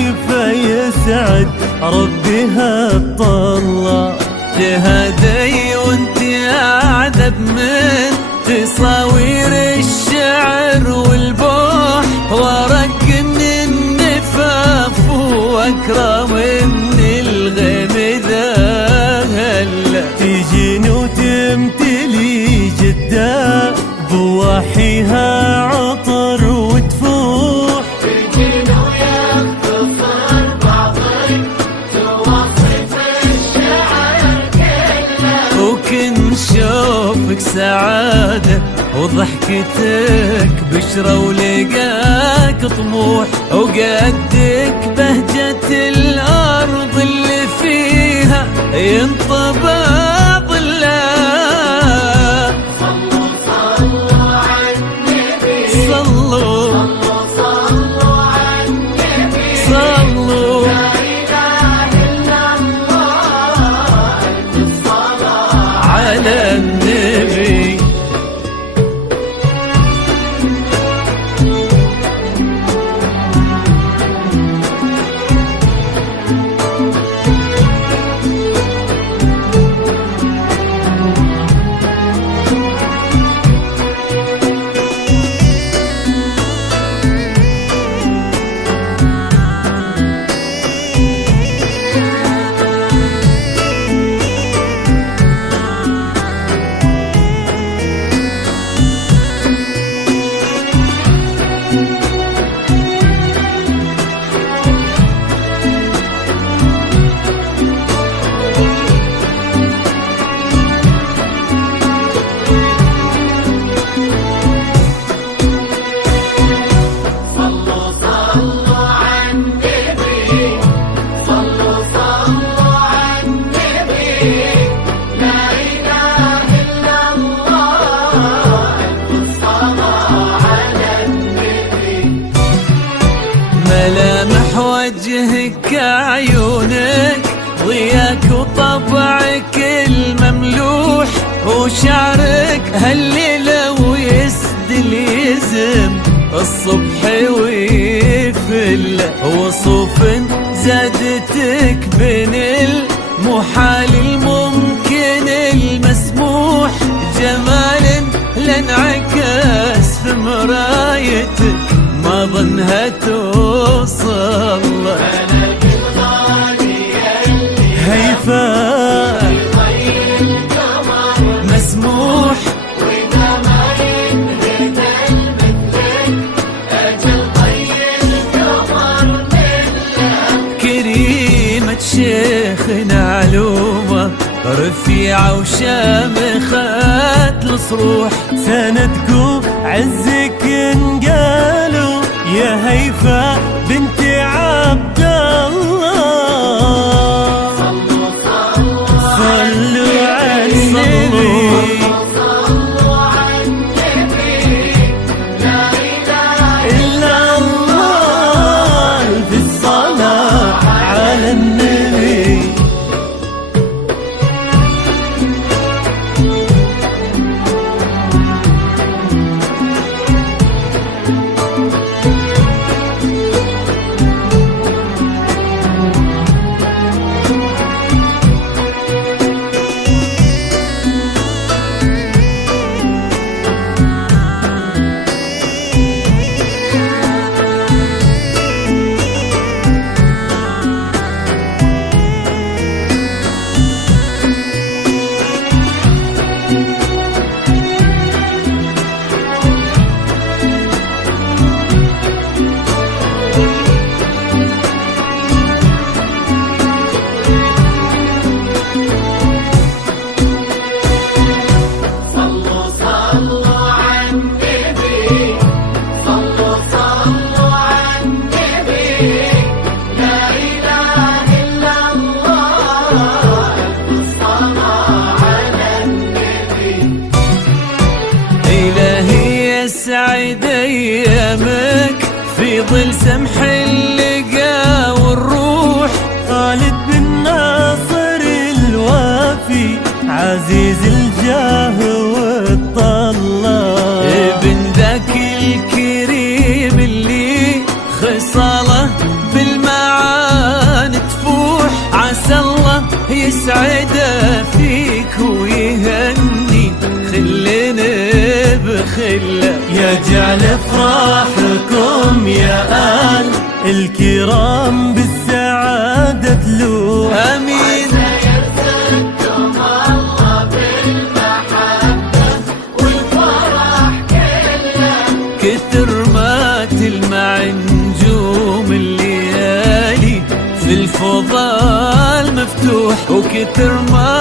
كيف يسعد ربها الطلع. تهدي وانت اعذب من تصاوير الشعر والبوح، ورق من النفاف واكرم من الغيم ذهل. تجين وتمتلي جدة بواحيها عطر وتفوح، تجين ويختصر بعضك توصف الشعر كله. وكن شوفك سعادة وضحكتك بشرة ولقاك طموح، وقدك بهجة الأرض اللي فيها ينطبع ظلها. صلوا صلوا على النبي، صلوا صلوا صلوا على النبي، صلوا لا إله إلا الله الصلاة على النبي. صلوا صلوا على النبي، صلوا صلوا على النبي، لا إله إلا الله الصلاة على النبي. ملامح وجهك عيونك ضياك وطبعك المملوح، وشعرك هالليلة ويسدل يزم الصبح ويفل. وصوف زادتك بين المحال الممكن المسموح، جمال لانعكس في مرايتك ما ظنها توصل. ملك الغالي اللي هيفاء يطير القمر مسموح وإذا ما ينرد مثلك أجل طير القمر مثلك. كريمة شيخنا علومة رفيعة وشامخة الصروح، سندكو عزك انقالوا يا هيفاء بنت عبد الله. صلوا صلوا صلوا على النبي، صلوا على النبي، لا إله إلا الله في الصلاة على النبي. صلوا صلوا على النبي، صلوا صلوا على النبي، لا إله إلا الله الصلاة على النبي. إلهي يسعد أيامك في ظل سمح اللقا والروح. خالد بن ناصر الوافي عزيز الجاه والطلال، ابن ذاك الكريم اللي خصاله بالمعاني يسعده فيك ويهني خلنا بخله. يجعل افراحكم يا آل الكرام بالسعادة تلوح. امين. يرزقكم الله بالمحبة والفرح كله. كتر ما تلمع نجوم الليالي في الفضاء المفتوح، وكتر ما